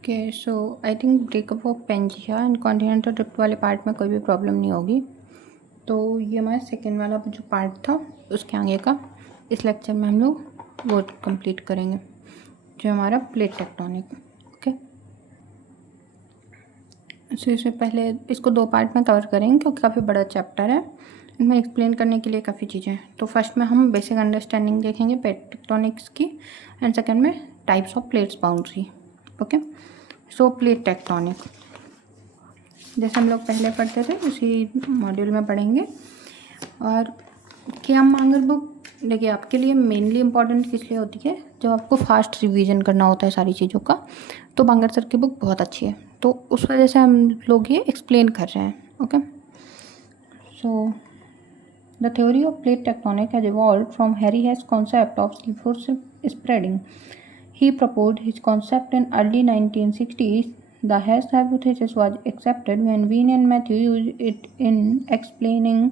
Okay, so I think breakup of Pangaea and continental drift वाले part में कोई भी प्रॉब्लम नहीं होगी। तो ये हमारा सेकेंड वाला जो पार्ट था उसके आगे का इस लेक्चर में हम लोग वो कंप्लीट करेंगे, जो हमारा प्लेट टेक्टोनिक। ओके, सो इससे पहले इसको दो पार्ट में कवर करेंगे क्योंकि काफ़ी बड़ा चैप्टर है, इसमें एक्सप्लेन करने के लिए काफ़ी चीज़ें हैं। तो फर्स्ट में हम बेसिक अंडरस्टैंडिंग देखेंगे प्लेट टेक्टोनिक्स की, एंड सेकेंड में types of plates boundary. Okay, so plate tectonic जैसे हम लोग पहले पढ़ते थे उसी मॉड्यूल में पढ़ेंगे। और क्या मांगर बुक देखिए आपके लिए मेनली इम्पॉर्टेंट किस लिए होती है, जब आपको फास्ट रिवीजन करना होता है सारी चीज़ों का, तो बांगर सर की बुक बहुत अच्छी है, तो उस वजह से हम लोग ये एक्सप्लेन कर रहे हैं। Okay, so the theory of plate tectonic has evolved from Harry Hess concept of seafloor spreading. He proposed his concept in early 1960s. The Hess hypothesis was accepted when Wien and Matthew used it in explaining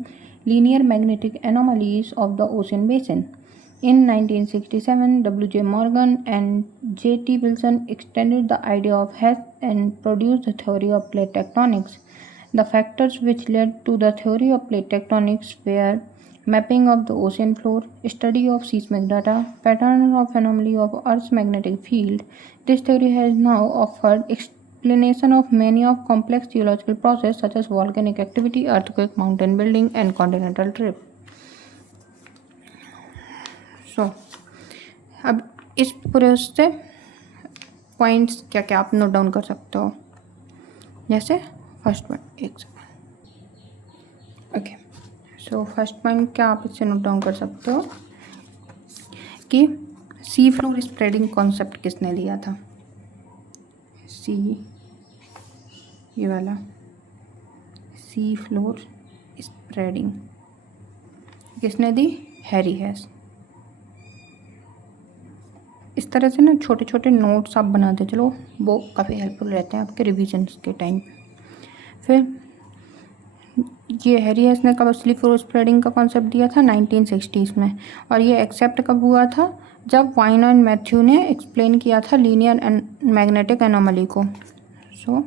linear magnetic anomalies of the ocean basin. In 1967, W. J. Morgan and J. T. Wilson extended the idea of Hess and produced the theory of plate tectonics. The factors which led to the theory of plate tectonics were mapping of the ocean floor, study of seismic data, pattern of anomaly of Earth's magnetic field. This theory has now offered explanation of many of complex geological processes such as volcanic activity, earthquake, mountain building, and continental drift. So, अब इस पूरे उससे points क्या क्या आप note down कर सकते हो, जैसे फर्स्ट पॉइंट एक second. Okay, so first point क्या आप इससे नोट डाउन कर सकते हो कि सी फ्लोर स्प्रेडिंग कॉन्सेप्ट किसने दिया था। सी, ये वाला सी फ्लोर स्प्रेडिंग किसने दी, हैरी हेस। इस तरह से ना छोटे छोटे नोट्स आप बनाते चलो, वो काफ़ी हेल्पफुल रहते हैं आपके रिविजन्स के टाइम। फिर ये हैरी हेस ने कब सी फ्लोर स्प्रेडिंग का कॉन्सेप्ट दिया था, 1960s में, और ये एक्सेप्ट कब हुआ था, जब वाइन एंड मैथ्यू ने एक्सप्लेन किया था लीनियर एंड मैग्नेटिक एनोमली को। सो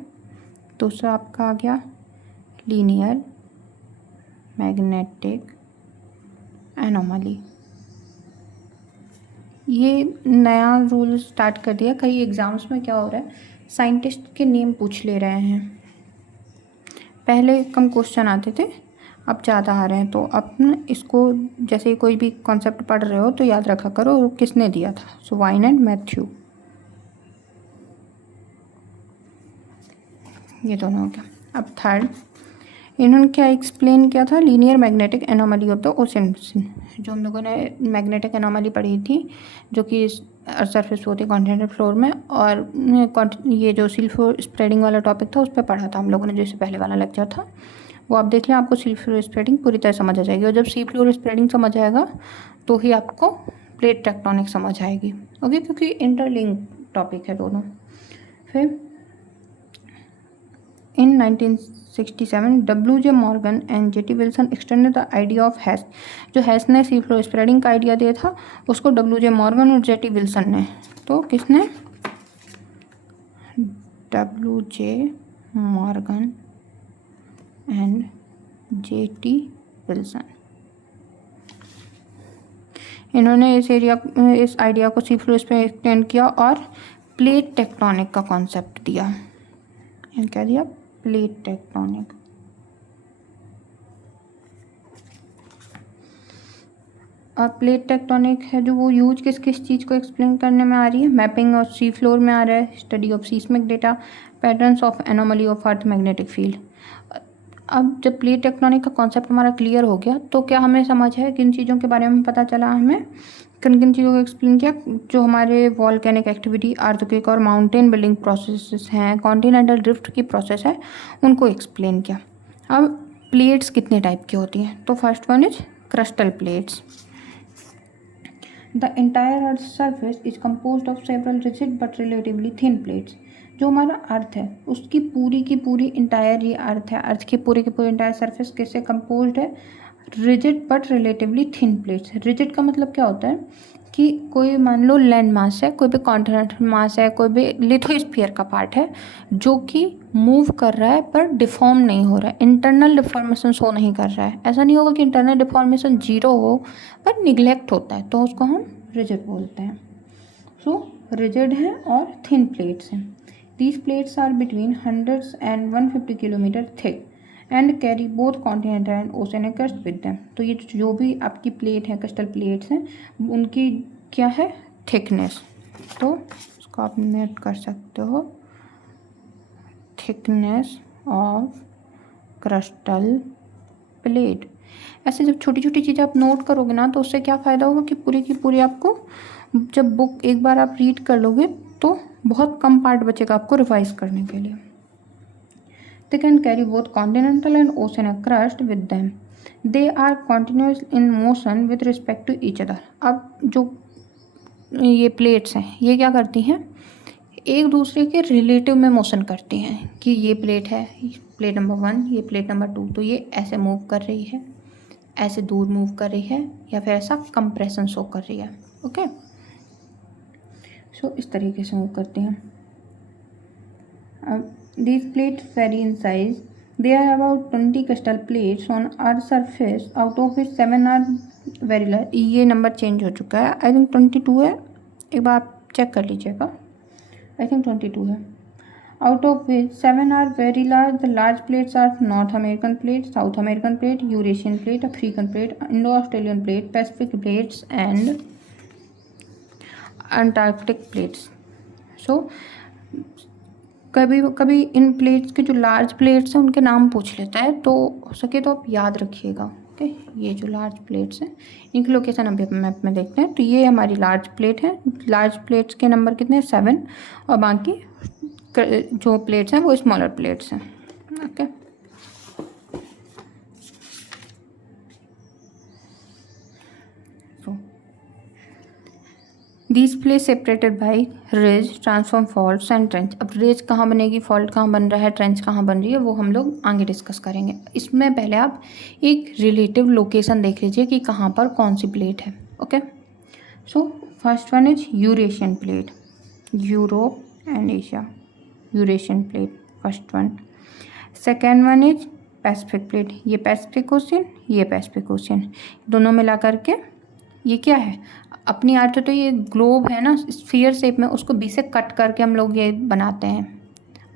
दूसरा आपका आ गया लीनियर मैग्नेटिक एनोमली। ये नया रूल स्टार्ट कर दिया, कई एग्ज़ाम्स में क्या हो रहा है, साइंटिस्ट के नेम पूछ ले रहे हैं। पहले कम क्वेश्चन आते थे, अब ज़्यादा आ रहे हैं, तो अब ना इसको जैसे कोई भी कॉन्सेप्ट पढ़ रहे हो तो याद रखा करो किसने दिया था। सो वाइन एंड मैथ्यू, ये दोनों हो गया। अब थर्ड, इन्होंने क्या एक्सप्लेन किया था, linear magnetic anomaly of the ocean, जो हम लोगों ने मैग्नेटिक एनोमली पढ़ी थी, जो कि सरफेस होती है कॉन्टिनेंटल फ्लोर में, और ये जो सी फ्लोर स्प्रेडिंग वाला टॉपिक था उस पर पढ़ा था हम लोगों ने, जैसे पहले वाला लेक्चर था वो आप देख लें, आपको सी फ्लोर स्प्रेडिंग पूरी तरह समझ आ जाएगी। और जब सी फ्लोर स्प्रेडिंग समझ आएगा तो ही आपको प्लेट टेक्टोनिक समझ आएगी। ओके, क्योंकि इंटरलिंक टॉपिक है दोनों। फिर in 1967, W. J. Morgan and J. T. Wilson extended the idea of Hess. जो हैस ने सी फ्लोर स्प्रेडिंग का आइडिया दिया था उसको W. J. Morgan और J. T. Wilson ने, तो किसने, W. J. Morgan and J. T. Wilson, इन्होंने इस आइडिया को सी फ्लोर पे एक्सटेंड किया और प्लेट टेक्टोनिक का कॉन्सेप्ट दिया। क्या दिया, प्लेट टेक्टोनिक। और प्लेट टेक्टोनिक है जो वो यूज किस किस चीज़ को एक्सप्लेन करने में आ रही है, मैपिंग ऑफ सी फ्लोर में आ रहा है, study of seismic data, patterns of anomaly of earth magnetic field. अब जब प्लेट टेक्टोनिक का कॉन्सेप्ट हमारा क्लियर हो गया तो क्या हमें समझ है, किन चीज़ों के बारे में पता चला हमें, किन किन चीज़ों को एक्सप्लेन किया, जो हमारे वॉल्केनिक एक्टिविटी, अर्थक्वेक और माउंटेन बिल्डिंग प्रोसेस हैं, कॉन्टिनेंटल ड्रिफ्ट की प्रोसेस है, उनको एक्सप्लेन किया। अब प्लेट्स कितने टाइप की होती हैं, तो first one is crystal plates. The entire earth surface is compose of several rigid but relatively thin plates. जो हमारा अर्थ है उसकी पूरी की पूरी इंटायर, ये अर्थ है, अर्थ के पूरे इंटायर सरफेस किससे कंपोज्ड है, rigid but relatively thin plates. Rigid का मतलब क्या होता है कि कोई मान लो लैंड मास है, कोई भी कॉन्टिनेंटल मास है, कोई भी लिथोस्फीयर का पार्ट है जो कि मूव कर रहा है पर डिफॉर्म नहीं हो रहा है, इंटरनल डिफॉर्मेशन शो नहीं कर रहा है। ऐसा नहीं होगा कि इंटरनल डिफॉर्मेशन जीरो हो पर निगलेक्ट होता है, तो उसको हम रिजिड बोलते हैं। सो रिजिड है और थिन प्लेट्स हैं। These plates are between 100 and 150 kilometre thick and carry both continental and oceanic crust with them. तो ये जो भी आपकी प्लेट है, क्रिस्टल प्लेट्स हैं, उनकी क्या है, थिकनेस। तो इसको आप नोट कर सकते हो, थिकनेस ऑफ क्रिस्टल प्लेट। ऐसे जब छोटी छोटी चीज़ें आप नोट करोगे ना, तो उससे क्या फ़ायदा होगा कि पूरी की पूरी आपको, जब बुक एक बार आप रीड कर लोगे तो बहुत कम पार्ट बचेगा आपको रिवाइज करने के लिए। They can carry both continental and oceanic crust with them. They are continuous in motion with respect to each other. अब जो ये प्लेट्स हैं, ये क्या करती हैं, एक दूसरे के रिलेटिव में मोशन करती हैं कि ये प्लेट है, प्लेट नंबर 1, ये प्लेट नंबर 2, तो ये ऐसे मूव कर रही है, ऐसे दूर मूव कर रही है, या फिर ऐसा कंप्रेशन शो कर रही है। ओके, सो इस तरीके से मूव करती हैं। These plates vary in size. There are about 20 crystal plates on Earth's surface, out of which 7 are very large. ये नंबर चेंज हो चुका है, आई थिंक 22 है, एक बार आप चेक कर लीजिएगा, आई थिंक 22 है। Out of which 7 are very large. The large plates are North American plate, South American plate, Eurasian plate, African plate, Indo-Australian plate, Pacific plates and Antarctic plates. So कभी कभी इन plates के जो large plates हैं उनके नाम पूछ लेता है, तो हो सके तो आप याद रखिएगा। ओके, ये जो लार्ज प्लेट्स हैं इनकी लोकेशन अभी मैप में देखते हैं। तो ये हमारी लार्ज प्लेट है, लार्ज प्लेट्स के नंबर कितने हैं, 7, और बाकी जो प्लेट्स हैं वो स्मॉलर प्लेट्स हैं। Okay, these place separated by ridge, transform, faults and trench. अब रिज कहाँ बनेगी, फॉल्ट कहाँ बन रहा है, ट्रेंच कहाँ बन रही है, वो हम लोग आगे डिस्कस करेंगे। इसमें पहले आप एक रिलेटिव लोकेशन देख लीजिए कि कहाँ पर कौन सी प्लेट है। Okay, so first one is Eurasian plate, Europe and Asia, Eurasian plate first one. Second one is Pacific plate, ये पैसिफिक ओशियन, ये पैसिफिक ओशियन, दोनों मिला करके ये क्या है, अपनी अर्थ तो ये ग्लोब है ना स्फीयर शेप में, उसको बीच से कट करके हम लोग ये बनाते हैं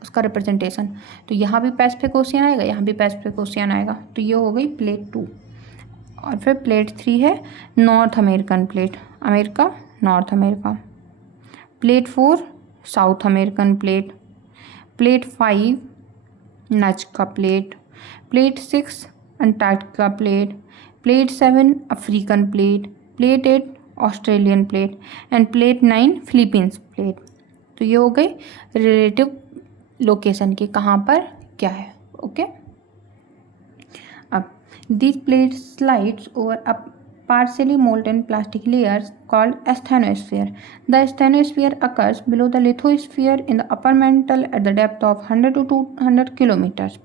उसका रिप्रेजेंटेशन। तो यहाँ भी पैसिफिक ओशियन आएगा, यहाँ भी पैसिफिक ओशियन आएगा, तो ये हो गई प्लेट 2। और फिर प्लेट 3 है North American plate, America, North America. Plate 4 South American plate. Plate 5 Nazca plate. Plate 6 Antarctica plate. Plate 7 African plate. Plate 8 Australian plate and plate 9 Philippines plate. तो ये हो गई रिलेटिव लोकेशन की, कहाँ पर क्या है। ओके, अब this plate slides over a partially molten plastic layers called asthenosphere. The asthenosphere occurs below the lithosphere in the upper mantle at the depth of 100 to 200 kilometers.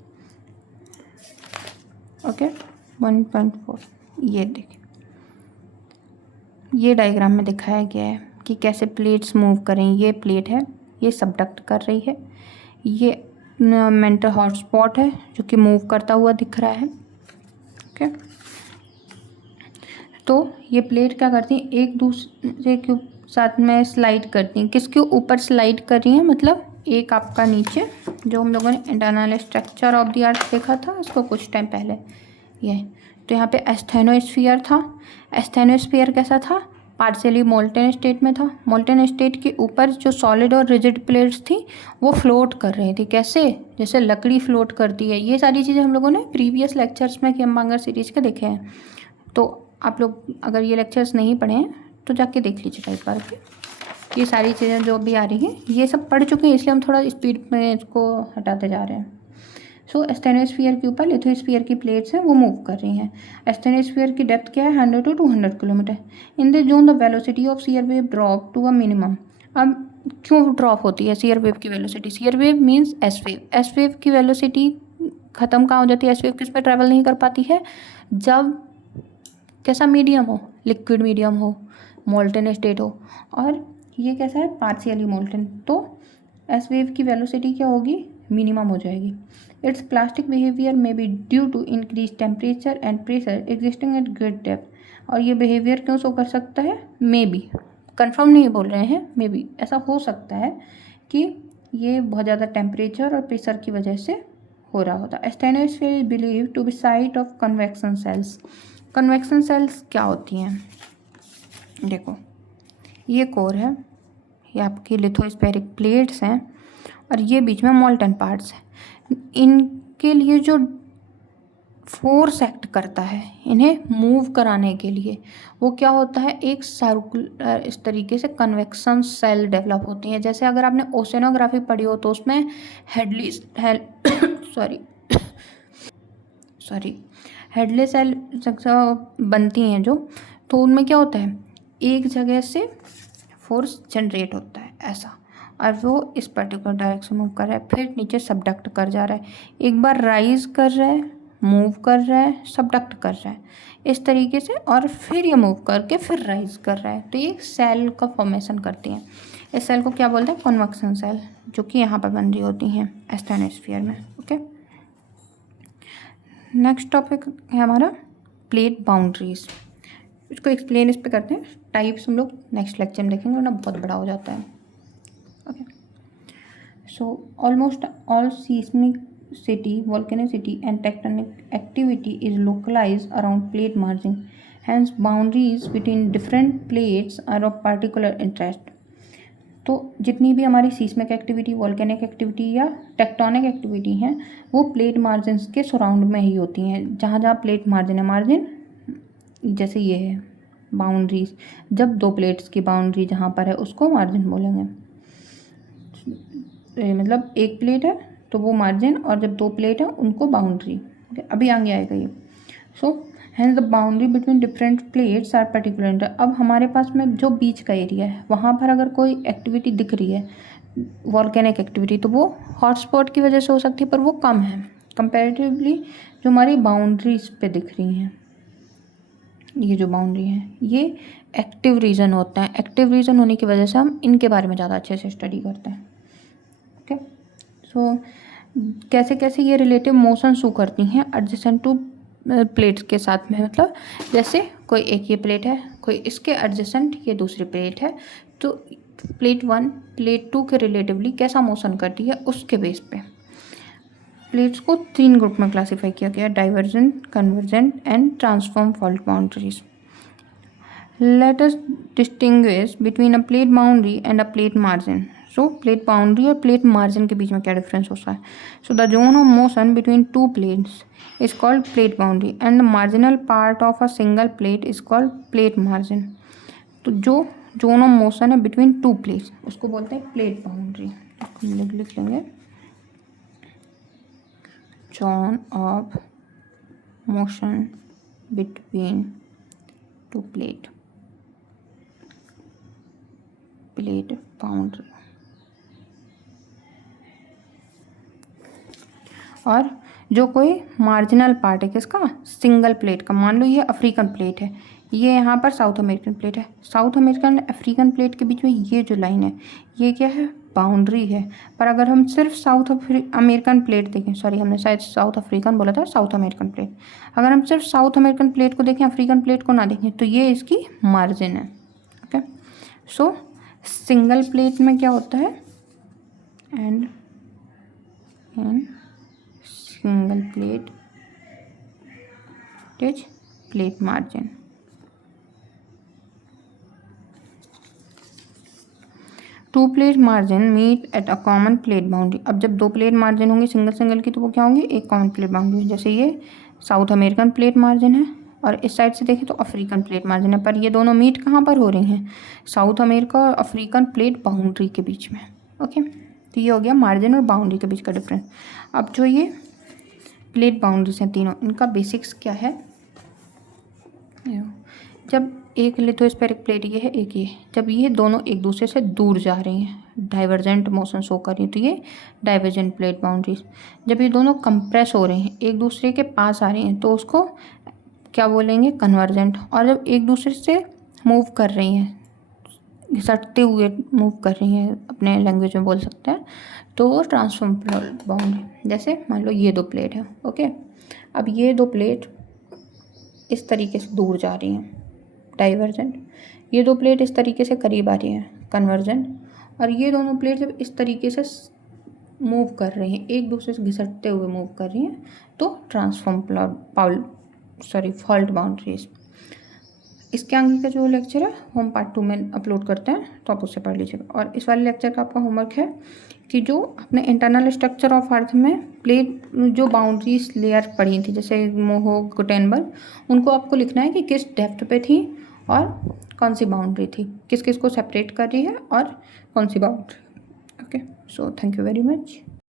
Okay, 1.4। ये देखिए, ये diagram में दिखाया गया है कि कैसे प्लेट्स मूव करें। ये प्लेट है, ये सबडक्ट कर रही है, ये मेंटल हॉटस्पॉट है जो कि मूव करता हुआ दिख रहा है। ओके, तो ये प्लेट क्या करती हैं, एक दूसरे के साथ में स्लाइड करती हैं। किसके ऊपर स्लाइड कर रही हैं, मतलब एक आपका नीचे, जो हम लोगों ने internal structure of the earth देखा था इसको कुछ टाइम पहले, ये तो यहाँ पे एस्थेनोस्फीयर था। एस्थेनोस्फीयर कैसा था, पार्शियली मोल्टेन स्टेट में था। मोल्टेन स्टेट के ऊपर जो सॉलिड और रिजिड प्लेट्स थी वो फ्लोट कर रही थी, कैसे, जैसे लकड़ी फ्लोट करती है। ये सारी चीज़ें हम लोगों ने प्रीवियस लेक्चर्स में किम्बांगर सीरीज के देखे हैं, तो आप लोग अगर ये लेक्चर्स नहीं पढ़े हैं तो जाके देख लीजिएगा एक बार के। ये सारी चीज़ें जो भी आ रही हैं ये सब पढ़ चुके हैं, इसलिए हम थोड़ा स्पीड में इसको हटाते जा रहे हैं। सो एस्थेनोस्फीयर के ऊपर लिथोस्फीयर की प्लेट्स हैं वो मूव कर रही हैं। एस्थेनोस्फीयर की डेप्थ क्या है, 100 to 200 kilometre. In this zone the velocity of shear wave drop to a minimum. अब क्यों ड्रॉप होती है शियर वेव की velocity, shear wave means S wave. S wave की वेलोसिटी ख़त्म कहाँ हो जाती है, एस वेव किस में ट्रैवल नहीं कर पाती है, जब कैसा मीडियम हो, लिक्विड मीडियम हो, मोल्टन स्टेट हो, और ये कैसा है, पार्शियली मोल्टन, तो एस वेव की वेलोसिटी क्या होगी, मिनिमम हो जाएगी। इट्स प्लास्टिक बिहेवियर में be due to increase temperature and pressure existing at great depth. और ये बिहेवियर क्यों शो कर सकता है, मे बी, कन्फर्म नहीं बोल रहे हैं, मे बी ऐसा हो सकता है कि ये बहुत ज़्यादा टेम्परेचर और प्रेशर की वजह से हो रहा होता है। Asthenosphere is believe to be site of convection cells. Convection cells क्या होती हैं, देखो ये कोर है, ये आपकी लिथोस्फेरिक प्लेट्स हैं, और ये बीच में मोल्टन पार्ट्स हैं। इनके लिए जो फोर्स एक्ट करता है इन्हें मूव कराने के लिए, वो क्या होता है, एक सर्कुलर इस तरीके से कन्वेक्शन सेल डेवलप होती हैं। जैसे अगर आपने ओशेनोग्राफी पढ़ी हो तो उसमें हेडली सेल बनती हैं जो, तो उनमें क्या होता है, एक जगह से फोर्स जनरेट होता है ऐसा, और वो इस पर्टिकुलर डायरेक्शन मूव कर रहा है, फिर नीचे सबडक्ट कर जा रहा है, एक बार राइज कर रहा है, मूव कर रहा है, सबडक्ट कर रहा है इस तरीके से, और फिर ये मूव करके फिर राइज कर रहा है, तो ये सेल का फॉर्मेशन करती हैं। इस सेल को क्या बोलते हैं, कन्वेक्शन सेल, जो कि यहाँ पर बन रही होती हैं स्टेनोस्फीयर में। ओके, नेक्स्ट टॉपिक है हमारा प्लेट बाउंड्रीज। इसको एक्सप्लेन इस पे करते हैं, टाइप्स हम लोग नेक्स्ट लेक्चर में देखेंगे, वरना बहुत बड़ा हो जाता है। Okay, so almost all seismicity, volcanicity and tectonic activity is localized around plate margin. Hence, boundaries between different plates are of particular interest. तो जितनी भी हमारी सीस्मिक एक्टिविटी, वॉल्केनिक एक्टिविटी या टेक्टोनिक एक्टिविटी हैं, वो प्लेट मार्जिन्स के surround में ही होती हैं। जहाँ जहाँ प्लेट मार्जिन है, मार्जिन जैसे ये है बाउंड्रीज, जब दो प्लेट्स की बाउंड्री जहाँ पर है उसको मार्जिन बोलेंगे। मतलब एक प्लेट है तो वो मार्जिन, और जब दो प्लेट है उनको बाउंड्री। ओके, अभी आगे आएगा ये। So hence the boundary between different plates are particular. अब हमारे पास में जो बीच का एरिया है वहाँ पर अगर कोई एक्टिविटी दिख रही है, वॉल्केनिक एक्टिविटी, तो वो हॉटस्पॉट की वजह से हो सकती है, पर वो कम है कंपैरेटिवली जो हमारी बाउंड्रीज पे दिख रही हैं। ये जो बाउंड्री है ये एक्टिव रीजन होता है। एक्टिव रीजन होने की वजह से हम इनके बारे में ज़्यादा अच्छे से स्टडी करते हैं। ओके, सो कैसे कैसे ये रिलेटिव मोशन शो करती हैं एडजेसेंट टू प्लेट्स के साथ में। मतलब जैसे कोई एक ये प्लेट है, कोई इसके एडजेसेंट ये दूसरी प्लेट है, तो प्लेट 1 प्लेट 2 के रिलेटिवली कैसा मोशन करती है उसके बेस पे प्लेट्स को 3 ग्रुप में क्लासीफाई किया गया, divergent, convergent and transform fault boundaries. Let us distinguish between a plate boundary and a plate margin. So plate boundary और प्लेट मार्जिन के बीच में क्या डिफरेंस होता है। So the zone of motion between two plates is called plate boundary and the marginal part of a single plate is called plate margin. तो जो zone of motion है between two plates उसको बोलते हैं plate boundary. लिख लेंगे, zone of motion between two plate, plate boundary. और जो कोई मार्जिनल पार्ट है किसका, सिंगल प्लेट का, मान लो ये अफ्रीकन प्लेट है, ये यहाँ पर साउथ अमेरिकन प्लेट है, साउथ अमेरिकन अफ्रीकन प्लेट के बीच में ये जो लाइन है ये क्या है, बाउंड्री है। पर अगर हम सिर्फ साउथ अमेरिकन प्लेट देखें, सॉरी हमने शायद साउथ अफ्रीकन बोला था, साउथ अमेरिकन प्लेट, अगर हम सिर्फ साउथ अमेरिकन प्लेट को देखें, अफ्रीकन प्लेट को ना देखें, तो ये इसकी मार्जिन है। ओके, सो सिंगल प्लेट में क्या होता है, and in single plate is plate margin. Two plate margin meet at a common plate boundary. अब जब दो प्लेट मार्जिन होंगी सिंगल सिंगल की, तो वो क्या होंगी, एक कॉमन प्लेट बाउंड्री। जैसे ये साउथ अमेरिकन प्लेट मार्जिन है और इस साइड से देखें तो अफ्रीकन प्लेट मार्जिन है, पर ये दोनों मीट कहाँ पर हो रही हैं, साउथ अमेरिका और अफ्रीकन प्लेट बाउंड्री के बीच में। ओके, तो ये हो गया मार्जिन और बाउंड्री के बीच का डिफरेंस। अब जो ये प्लेट बाउंड्रीज हैं तीनों, इनका बेसिक्स क्या है, जब एक लिथोस्फेरिक प्लेट ये है, एक ये, जब ये दोनों एक दूसरे से दूर जा रही हैं, डाइवर्जेंट मोशन शो कर रही है, तो ये डाइवर्जेंट प्लेट बाउंड्रीज। जब ये दोनों कंप्रेस हो रही हैं, एक दूसरे के पास आ रही हैं, तो उसको क्या बोलेंगे, कन्वर्जेंट। और जब एक दूसरे से मूव कर रही हैं, घिसटते हुए मूव कर रही हैं, अपने लैंग्वेज में बोल सकते हैं, तो वो ट्रांसफॉर्म बाउंड है। जैसे मान लो ये 2 प्लेट है, ओके। अब ये 2 प्लेट इस तरीके से दूर जा रही हैं, डाइवर्जेंट। ये 2 प्लेट इस तरीके से करीब आ रही हैं, कन्वर्जेंट। और ये दोनों प्लेट जब इस तरीके से मूव कर रही हैं, एक दूसरे से घिसटते हुए मूव कर रही हैं, तो ट्रांसफॉर्म फॉल्ट बाउंड्रीज। इसके आगे का जो लेक्चर है हम पार्ट 2 में अपलोड करते हैं, तो आप उससे पढ़ लीजिएगा। और इस वाले लेक्चर का आपका होमवर्क है कि जो अपने इंटरनल स्ट्रक्चर ऑफ अर्थ में प्लेट जो बाउंड्रीज लेयर पड़ी थी, जैसे मोहो गुटेनबर्ग, उनको आपको लिखना है कि किस डेप्थ पे थी और कौन सी बाउंड्री थी, किस किस को सेपरेट कर रही है और कौन सी boundary. Okay, so thank you very much.